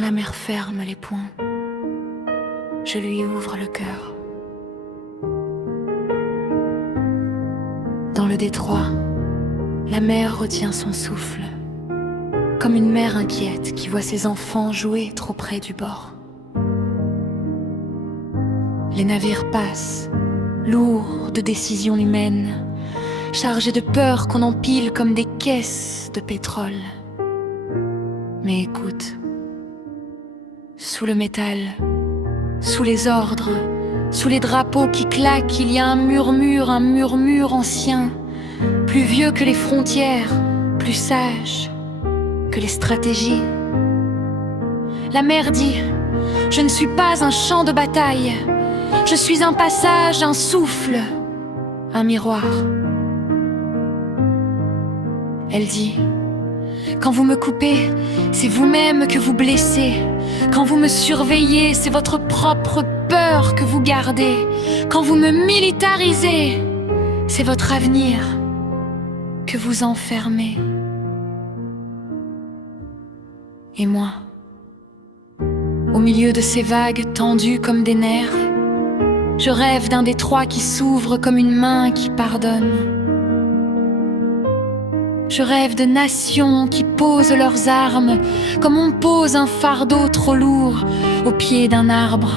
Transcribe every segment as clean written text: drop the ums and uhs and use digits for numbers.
Quand la mer ferme les poings, je lui ouvre le cœur. Dans le détroit, la mer retient son souffle, comme une mère inquiète qui voit ses enfants jouer trop près du bord. Les navires passent, lourds de décisions humaines, chargés de peur qu'on empile comme des caisses de pétrole. Mais écoute, sous le métal, sous les ordres, sous les drapeaux qui claquent, il y a un murmure ancien, plus vieux que les frontières, plus sage que les stratégies. La mer dit: je ne suis pas un champ de bataille, je suis un passage, un souffle, un miroir. Elle dit: quand vous me coupez, c'est vous-même que vous blessez. Quand vous me surveillez, c'est votre propre peur que vous gardez. Quand vous me militarisez, c'est votre avenir que vous enfermez. Et moi, au milieu de ces vagues tendues comme des nerfs, je rêve d'un détroit qui s'ouvre comme une main qui pardonne. Je rêve de nations qui posent leurs armes comme on pose un fardeau trop lourd au pied d'un arbre.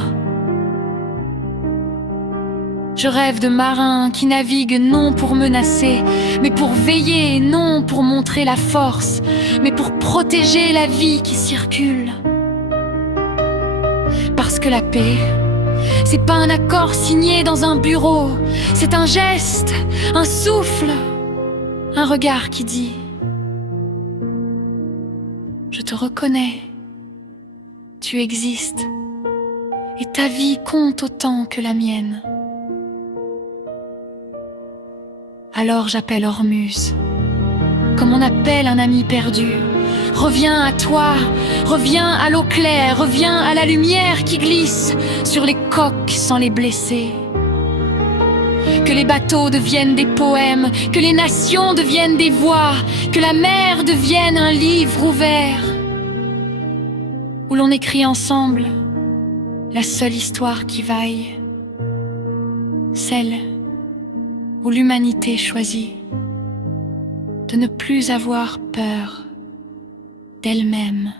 Je rêve de marins qui naviguent non pour menacer, mais pour veiller, non pour montrer la force, mais pour protéger la vie qui circule. Parce que la paix, c'est pas un accord signé dans un bureau, c'est un geste, un souffle, un regard qui dit: je te reconnais, tu existes, et ta vie compte autant que la mienne. Alors j'appelle Ormuz, comme on appelle un ami perdu. Reviens à toi, reviens à l'eau claire, reviens à la lumière qui glisse sur les coques sans les blesser. Que les bateaux deviennent des poèmes, que les nations deviennent des voix, que la mer devienne un livre ouvert, où l'on écrit ensemble la seule histoire qui vaille, celle où l'humanité choisit de ne plus avoir peur d'elle-même.